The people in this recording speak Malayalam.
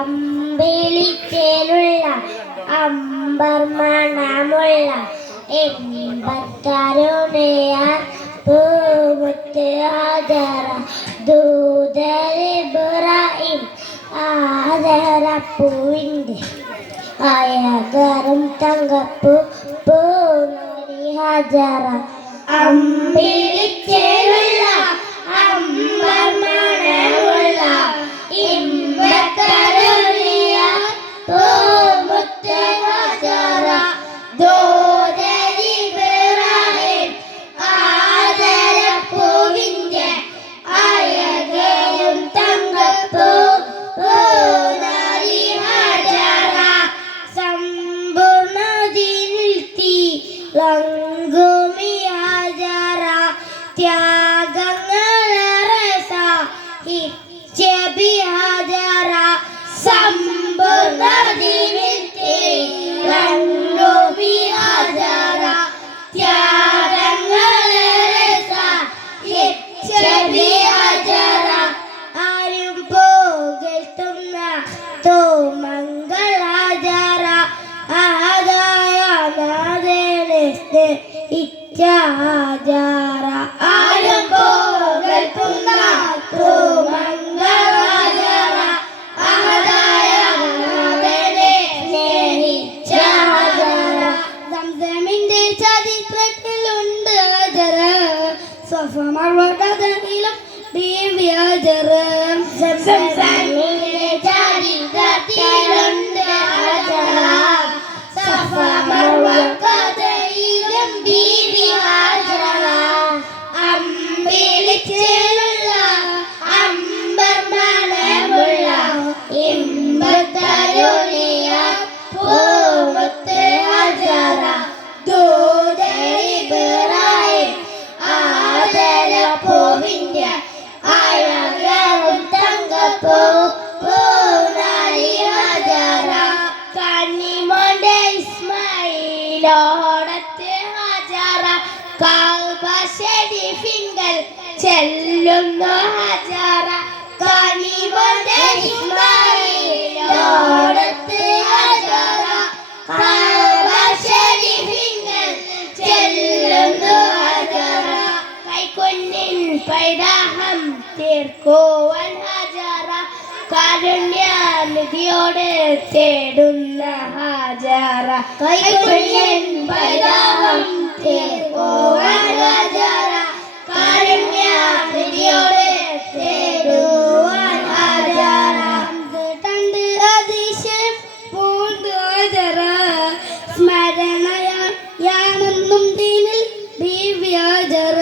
അമ്പിളിച്ചേലുള്ള അമ്പർ മണമുള്ള എൺപത്തരുണയാർ പൂമുത്ത് ഹാജറ ദൂതരിബ്രാഹിം ആദരപ്പൂവിൻ്റെ അയകറും തങ്കപ്പൂ പൂനരി ഹാജറ അമ്പിളിച്ചേലുള്ള അമ്പർ മണമുള്ള ഇമ്പത്തരുണിയാർ പൂമുത്ത് ഹാജറ ദൂതരിബ്രാഹിം ആദരപ്പൂവിൻ്റെ അയകറും തങ്കപ്പൂ പൂനരി ഹാജറ സമ്പൂർണ്ണതയിൽ തിളങ്ങുമി ഹാജറ ത്യാഗങ്ങളേറെ സഹിച്ച ഹാജറ സമ്പൂർണ്ണതയിൽ തിളങ്ങുമി ഹാജറ ത്യാഗങ്ങളേറെ സഹിച്ച ഹാജറ ആരും പുകഴ്ത്തുന്ന തോമങ്ങൾ ഹാജറ ആദായ നാഥനെ സ്നേഹിച്ച ഹാജറ ആരും പുകഴ്ത്തുന്ന തോമങ്ങൾ ഹാജറ ആദായ നാഥനെ സ്നേഹിച്ച ഹാജറ സംസമിന്റെ ചരിത്രത്തിലുണ്ട് ഹാജറ സ്വഫ മർവതയിലും ബീവി ഹാജറ സംസമിന്റെ ചരിത്രത്തിലുണ്ട് ഹാജറ സ്വഫ മർവതയിലും ബീവി ഹാജറ അമ്പിളിച്ചേലുള്ള അമ്പർ മണമുള്ള ഇമ്പത്തരുണിയാർ പൂമുത്ത് ഹാജറ ദൂതരിബ്രാഹിം ആദരപ്പൂവിൻ്റെ അയകറും തങ്കപ്പൂ പൂനരി ഹാജറ കന്നിമോന്റെ ഇസ്മായിലോടത്ത് ഹാജറ കഅബ ശരീഫിങ്കൽ ചെല്ലുന്നു ഹാജറ കന്നിമോന്റെ ഇസ്മായിലോടത്ത് ഹാജറ കഅബ ശരീഫിങ്കൽ ചെല്ലുന്നു ഹാജറ കൈക്കുഞ്ഞിൻ പൈതാഹം തീർക്കുവാൻ ഹാജറ കാരുണ്യനിധിയോട് തേടുന്ന ഹാജറ കൈക്കുഞ്ഞിൻ പൈതാഹം തീർക്കുവാൻ ഹാജറ കാരുണ്യനിധിയോട് തേടുവാൻ ഹാജറ തണ്ട് അതിശയം പൂണ്ട് ഹാജറ സ്മരണയാണെന്നും ദിനിൽ ബീവി ഹാജറ